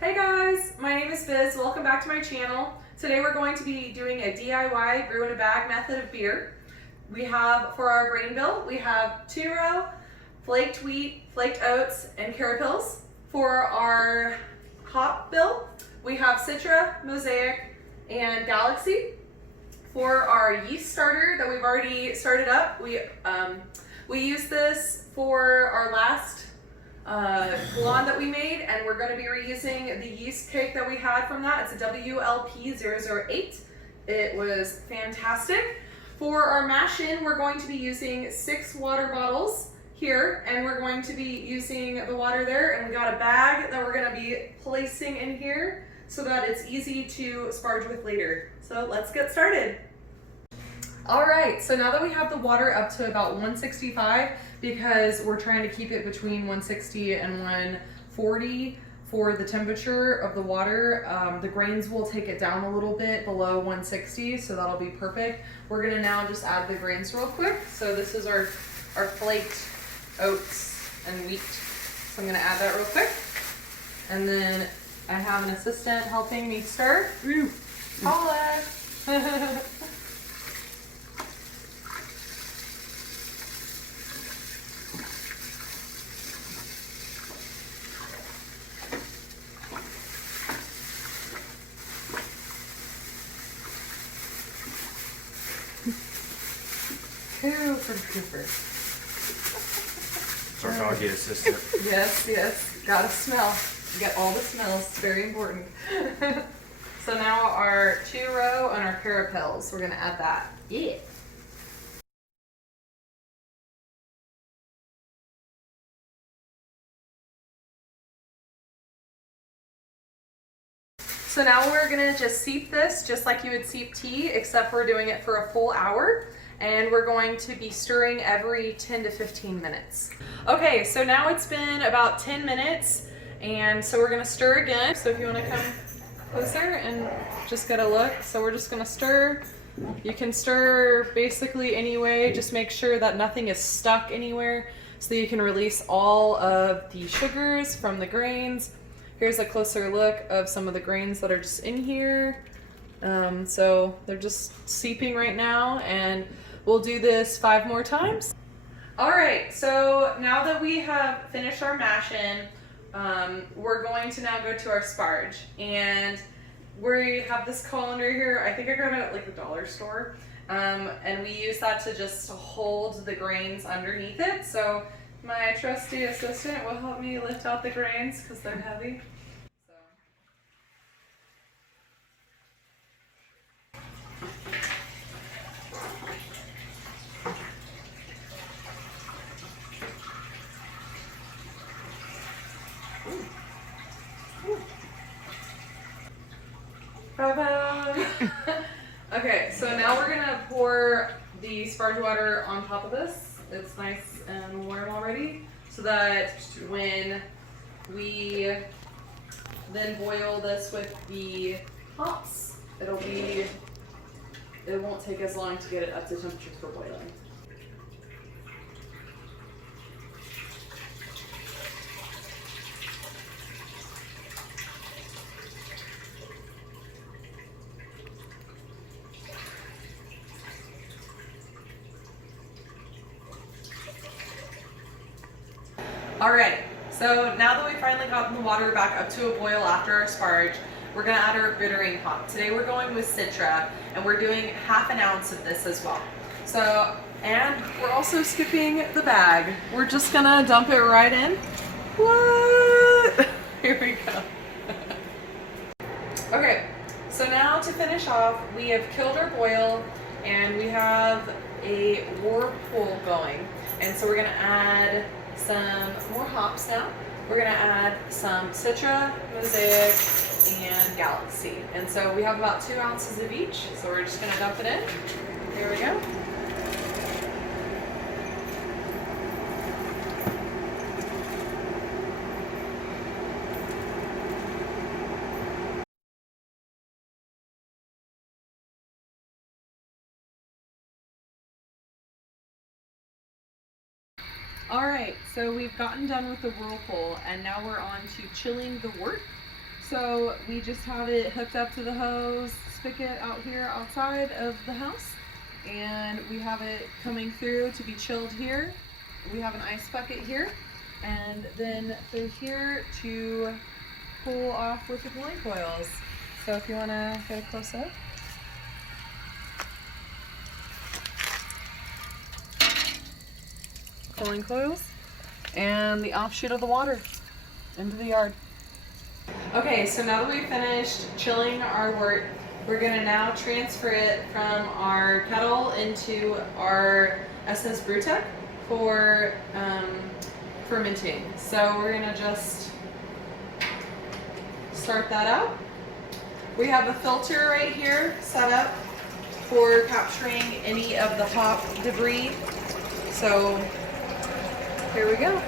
Hey guys, my name is Biz. Welcome back to my channel. Today we're going to be doing a DIY brew in a bag method of beer. We have, for our grain bill, we have Citra, Flaked Wheat, Flaked Oats, and Carapils. For our hop bill, we have Citra, Mosaic, and Galaxy. For our yeast starter that we've already started up, we used this for our last blonde that we made, and we're going to be reusing the yeast cake that we had from that. It's a WLP008. It was fantastic. For our mash-in, we're going to be using 6 water bottles here, and we're going to be using the water there, and we got a bag that we're going to be placing in here so that it's easy to sparge with later. So let's get started. All right, so now that we have the water up to about 165, because we're trying to keep it between 160 and 140 for the temperature of the water, the grains will take it down a little bit below 160, so that'll be perfect. We're gonna now just add the grains real quick. So this is our flaked oats and wheat. So I'm gonna add that real quick. And then I have an assistant helping me stir. Paula! Cooper. It's our doggy assistant. Yes. Gotta smell. Get all the smells. It's very important. So now our churro and our carapils. We're gonna add that. Yeah. So now we're gonna just steep this just like you would steep tea, except we're doing it for a full hour. And we're going to be stirring every 10 to 15 minutes. Okay, so now it's been about 10 minutes, and so we're gonna stir again. So if you wanna come closer and just get a look. So we're just gonna stir. You can stir basically any way, just make sure that nothing is stuck anywhere so that you can release all of the sugars from the grains. Here's a closer look of some of the grains that are just in here. So they're just seeping right now, and we'll do this 5 more times. All right, so now that we have finished our mash-in, we're going to now go to our sparge. And we have this colander here. I think I grabbed it at like the dollar store. And we use that to just hold the grains underneath it. So my trusty assistant will help me lift out the grains because they're heavy. Okay, so now we're gonna pour the sparge water on top of this. It's nice and warm already, so that when we then boil this with the hops, it won't take as long to get it up to temperature for boiling. All right, so now that we finally gotten the water back up to a boil after our sparge, we're gonna add our bittering hop. Today we're going with Citra, and we're doing 1/2 ounce of this as well. So, and we're also skipping the bag. We're just gonna dump it right in. What? Here we go. Okay, so now to finish off, we have killed our boil, and we have a Whirlpool going. And so we're gonna add some more hops now. We're gonna add some Citra, Mosaic, and Galaxy. And so we have about 2 ounces of each. So we're just gonna dump it in. Here we go. All right, so we've gotten done with the Whirlpool, and now we're on to chilling the wort. So we just have it hooked up to the hose spigot out here outside of the house, and we have it coming through to be chilled here. We have an ice bucket here, and then through here to cool off with the cooling coils. So if you want to get a close up. Cooling coils and the offshoot of the water into the yard. Okay, so now that we've finished chilling our wort, we're gonna now transfer it from our kettle into our SS Brewtech for fermenting. So we're gonna just start that out. We have a filter right here set up for capturing any of the hop debris. So here we go.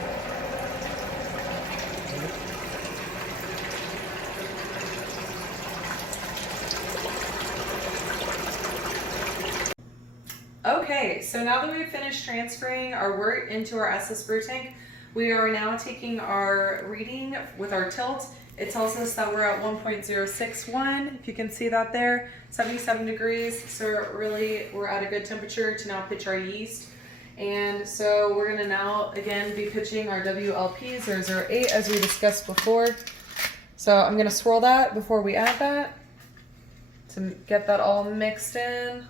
Okay, so now that we've finished transferring our wort into our SS brew tank, we are now taking our reading with our tilt. It tells us that we're at 1.061, if you can see that there, 77 degrees. So really, we're at a good temperature to now pitch our yeast. And so we're gonna now, again, be pitching our WLP 008 as we discussed before. So I'm gonna swirl that before we add that to get that all mixed in.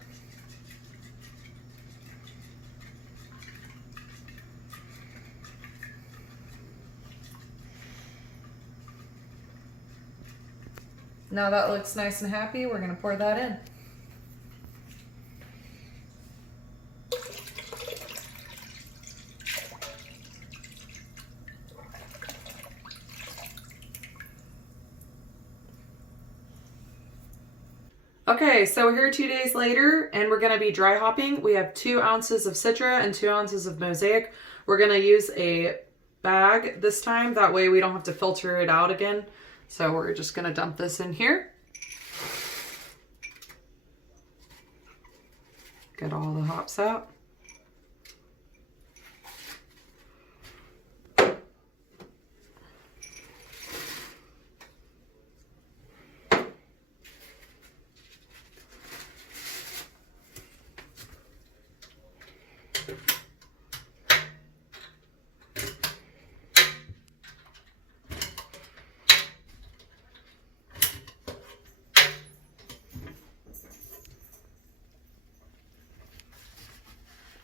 Now that looks nice and happy, we're gonna pour that in. Okay, so we're here 2 days later and we're gonna be dry hopping. We have 2 ounces of Citra and 2 ounces of Mosaic. We're gonna use a bag this time, that way we don't have to filter it out again. So we're just gonna dump this in here. Get all the hops out.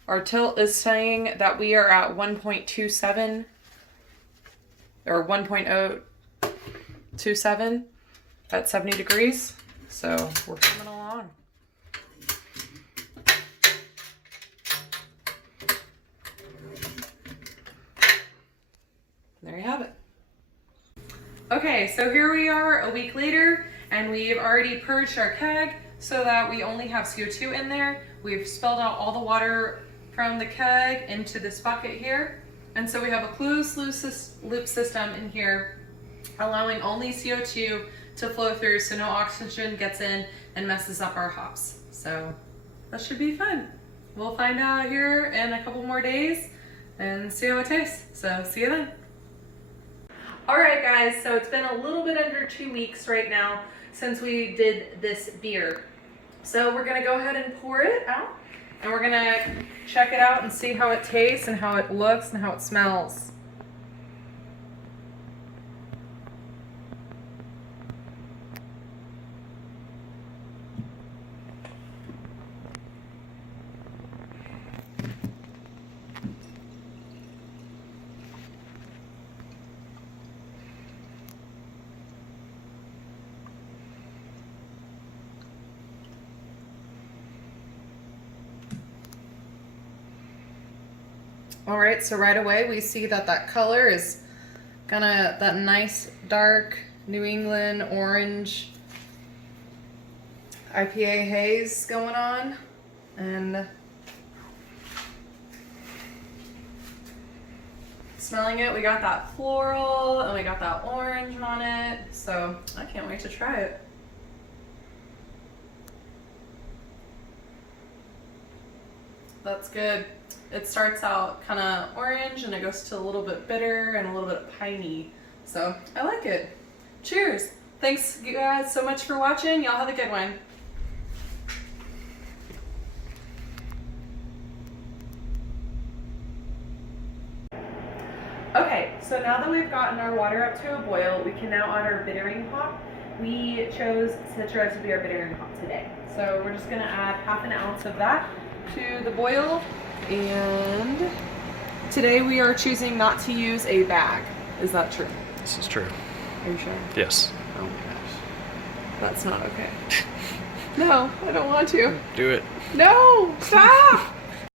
Our tilt is saying that we are at 1.27 or 1.027 at 70 degrees. So we're coming along. There you have it. Okay, so here we are a week later and we've already purged our keg so that we only have CO2 in there. We've spilled out all the water from the keg into this bucket here. And so we have a closed loop system in here, allowing only CO2 to flow through so no oxygen gets in and messes up our hops. So that should be fun. We'll find out here in a couple more days and see how it tastes. So see you then. All right guys, so it's been a little bit under 2 weeks right now since we did this beer. So we're gonna go ahead and pour it out. And we're gonna check it out and see how it tastes and how it looks and how it smells. All right, so right away we see that that color is that nice dark New England orange IPA haze going on. And smelling it, we got that floral and we got that orange on it. So I can't wait to try it. That's good. It starts out kind of orange and it goes to a little bit bitter and a little bit piney. So I like it. Cheers. Thanks you guys so much for watching. Y'all have a good one. Okay, so now that we've gotten our water up to a boil, we can now add our bittering hop. We chose Citra to be our bittering hop today. So we're just gonna add half an ounce of that to the boil. And today we are choosing not to use a bag. Is that true? This is true. Are you sure? Yes. Oh my gosh. That's not okay. No, I don't want to. Do it. No, stop!